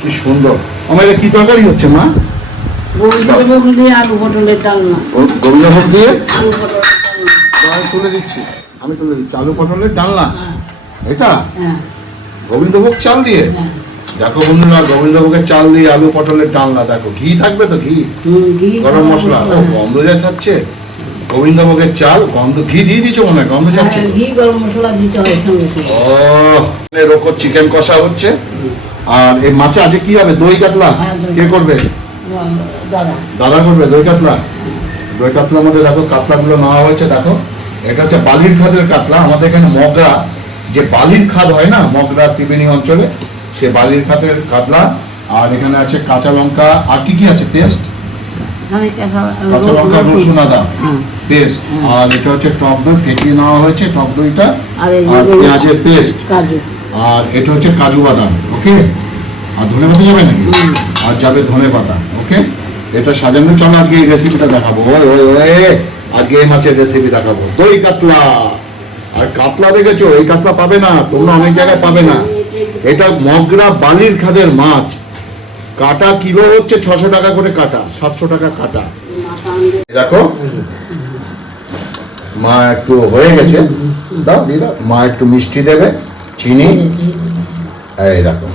কি সুন্দর। আমার এটা কি তরকারি হচ্ছে মা? গোবিন্দভোগ দিয়ে আলু পটলের ডালনা। গোবিন্দভোগ দিয়ে আলু পটলের ডালনা। আমি তুলে দিচ্ছি আলু পটলের ডালনা। হ্যাঁ। এটা হ্যাঁ। গোবিন্দভোগ চাল দিয়ে। হ্যাঁ। দেখো বন্ধুরা, গোবিন্দভোগের চাল দিয়ে আলু পটলের ডালনা। দেখো ঘি থাকবে তো, ঘি ঘি গরম মশলা। ও গন্ধ যা থাকছে, গোবিন্দভোগের চাল গন্ধ। ঘি দিয়ে দিচ্ছ মনে হয়, গন্ধ ছাড়ছে। ঘি গরম মশলা দিতে হয় সঙ্গে। এর ওপর চিকেন কষা হচ্ছে। আর এই মাছে আছে কি হবে? দই কাতলা। কে করবে? দাদা। দাদা করবে দই কাতলা। দই কাতলার মধ্যে দেখো কাতলাগুলো নেওয়া হয়েছে। দেখো এটা হচ্ছে বালির খাদের কাতলা। আমাদের এখানে মগরা, যে বালির খাদ হয় না মগরা ত্রিবেণী অঞ্চলে, সে বালির খাদের কাতলা। আর এখানে আছে কাঁচা লঙ্কা। আর কি কি আছে? পেস্ট, কাঁচা লঙ্কা, রসুন, আদা পেস্ট। আর এটা হচ্ছে টক দই ফেটিয়ে নেওয়া হয়েছে, টক দইটা। আর পেঁয়াজের পেস্ট। আর এটা হচ্ছে কাজু বাদাম। ওকে। আর ধনে পাতা যাবে নাকি? আর যাবে ধনে পাতা। ওকে। এটা সাজানো। চলো আজকে এই রেসিপিটা দেখাবো। আজকে এই মাছের রেসিপি দেখাবো, দই কাতলা। আর কাতলা দেখেছো? এই কাতলা পাবে না তোমরা, অনেক জায়গায় পাবে না। এটা মগরা বালির খাদের মাছ। কাটা কিলো হচ্ছে 600 টাকা করে কাটা, 700 টাকা কাটা। দেখো মা একটু হয়ে গেছে। দাও দিদা, মা একটু মিষ্টি দেবে, চিনি। এই দেখো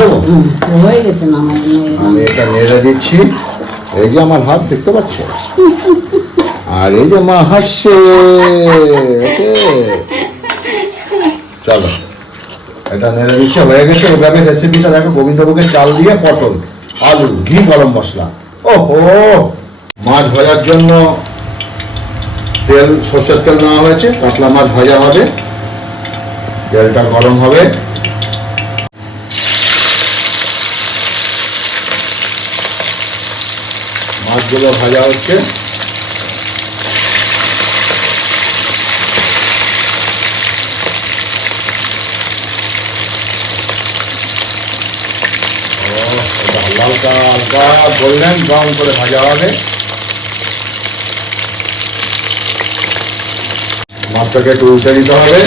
দেবো। আমি এটা নেড়ে দিচ্ছি। এই যে আমার হাত দেখতে পাচ্ছ, আর এই যে মা হাসছে। চলো এটা নেড়ে দিচ্ছে, হয়ে গেছে। ওভাবে রেসিপিটা দেখো, গোবিন্দভোগের চাল দিয়ে পটল, আলু, ঘি, গরম মশলা। ওহো, মাছ ভাজার জন্য তেল, সরষের তেল নেওয়া হয়েছে। কাতলা মাছ ভাজা হবে, তেলটা গরম হবে। মাছগুলো ভাজা হচ্ছে। হালকা হালকা গোল্ডেন ব্রাউন করে ভাজা হবে। মাছটাকে একটু উল্টে দিতে হবে।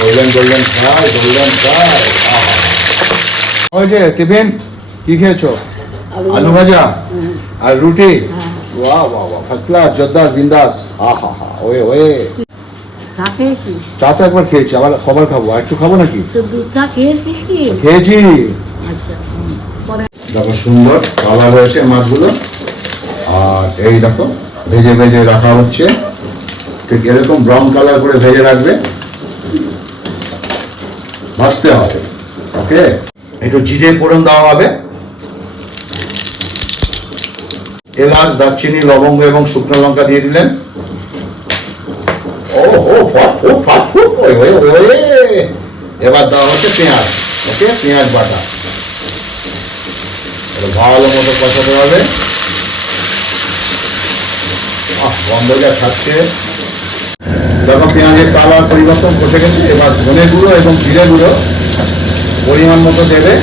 Golden golden fry, golden fry. হয়েছে টিফিন কি খেয়েছো? আলু ভাজা আর রুটি। বাহ বাহ বাহ, ফার্স্ট ক্লাস, জোরদার, বিন্দাস। আহা হা, ওয়ে ওয়ে। চা তো একবার খেয়েছি, আবার খাবার খাবো। আর একটু খাবো নাকি? খেয়েছি। দেখো সুন্দর কালার হয়েছে মাছগুলো। আর এই দেখো ভেজে ভেজে রাখা হচ্ছে। ঠিক এরকম ব্রাউন কালার করে ভেজে রাখবে, ভাজতে হবে। ওকে। একটু জিরে ফোড়ন দেওয়া হবে। এলাচ, দারচিনি, লবঙ্গ এবং শুকনো লঙ্কা দিয়ে দিলেন। এবার দেওয়া হচ্ছে পেঁয়াজ। ওকে, পেঁয়াজ বাটা। ভালো মতো কষাতে হবে। গন্ধটা থাকছে। যখন পেঁয়াজের কালার পরিবর্তন করতে গেছে, এবার ধনে গুঁড়ো এবং জিরে গুঁড়ো পরিমাণ মতো দেবে।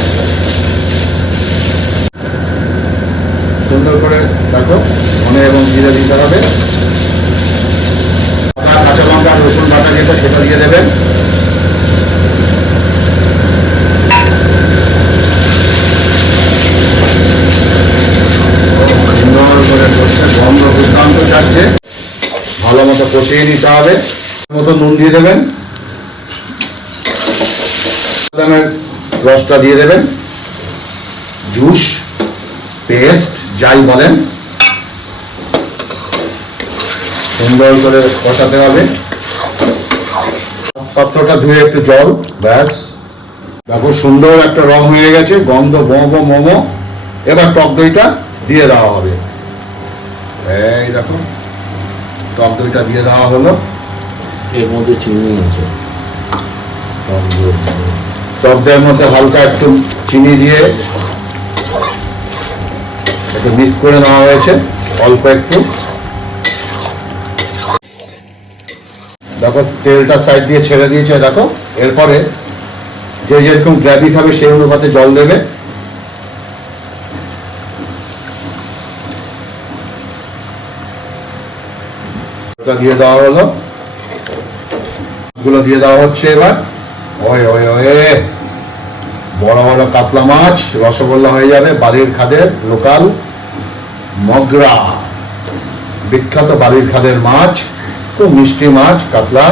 সুন্দর করে দেখো, ধনে এবং জিরে দিতে হবে। কাঁচা লঙ্কা, রসুন বাটা যেটা, সেটা দিয়ে দেবেন। সুন্দর করে গন্ধ দুর্দান্ত চাচ্ছে। ভালো মতো কষিয়ে নিতে হবে। মতো নুন দিয়ে দেবেন, বাদামের রসটা দিয়ে দেবেন, জুস, পেস্ট যাই বলেন। সুন্দর করে কষাতে হবে। পাত্রটা ধুয়ে একটু জল, ব্যাস। দেখো সুন্দর একটা রং হয়ে গেছে, গন্ধ মোমো মোমো। এবার টক দইটা দিয়ে দেওয়া হবে। এই দেখো টক দইটা দিয়ে দেওয়া হলো। এর মধ্যে চিনি আছে। টক দইয়ের মধ্যে হালকা একটু চিনি দিয়ে একটু মিক্স করে নেওয়া হয়েছে, অল্প একটু। দেখো তেলটা সাইড দিয়ে ছেড়ে দিয়েছে। দেখো এরপরে যে যেরকম গ্রেভি খাবে সেই অনুপাতে জল দেবে। মাছটা দিয়ে দেওয়া হলো, গুলো দিয়ে দেওয়া হচ্ছে এবার। ওই ওই ওই বড় বড় কাতলা মাছ রসগোল্লা হয়ে যাবে। বালির খাদের লোকাল মগরা, বিখ্যাত বালির খাদের মাছ, খুব মিষ্টি মাছ কাতলা।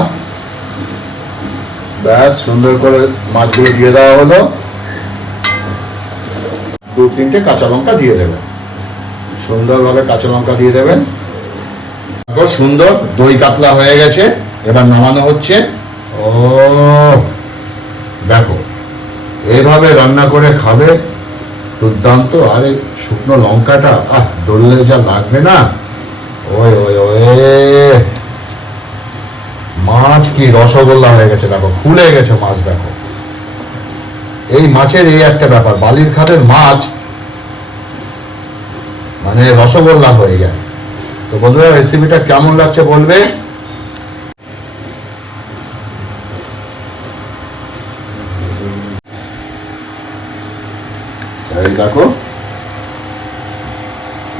ব্যাস সুন্দর করে মাছগুলো দিয়ে দেওয়া হলো। 2-3টে কাঁচা লঙ্কা দিয়ে দেবেন, সুন্দরভাবে কাঁচা লঙ্কা দিয়ে দেবেন। খুব সুন্দর দই কাতলা হয়ে গেছে, এবার নামানো হচ্ছে। ও দেখো, এভাবে রান্না করে খাবে, দুর্দান্ত। আরে শুকনো লঙ্কাটা ডললে যা লাগবে না। ওই ওই ওই মাছ কি রসগোল্লা হয়ে গেছে, দেখো ফুলে গেছে মাছ। দেখো এই মাছের এই একটা ব্যাপার, বালির খাদের মাছ মানে রসগোল্লা হয়ে যায়। তো বন্ধুরা, রেসিপিটা কেমন লাগছে বলবে। এই দেখো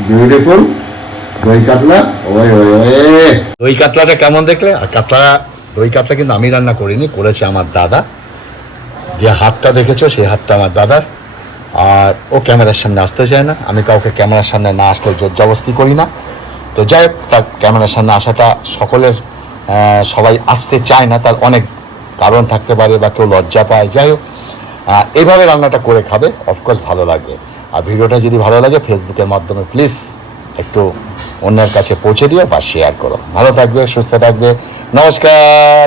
বিউটিফুল দই কাতলা। ওই ওই ওই দই কাতলাটা কেমন দেখলে? আর দই কাতলা কিন্তু আমি রান্না করিনি, করেছে আমার দাদা। যে হাতটা দেখেছো সেই হাতটা আমার দাদার। আর ও ক্যামেরার সামনে আসতে চায় না, আমি কাউকে ক্যামেরার সামনে না আসলে জোর জবরদস্তি করি না। তো যাই হোক, তার ক্যামেরার সামনে আসাটা সকলের, সবাই আসতে চায় না, তার অনেক কারণ থাকতে পারে, বা কেউ লজ্জা পায়। যাই হোক, এইভাবে রান্নাটা করে খাবে, অফকোর্স ভালো লাগবে। আর ভিডিওটা যদি ভালো লাগে ফেসবুকের মাধ্যমে প্লিজ একটু অন্যের কাছে পৌঁছে দিও বা শেয়ার করো। ভালো থাকবে, সুস্থ থাকবে, নমস্কার।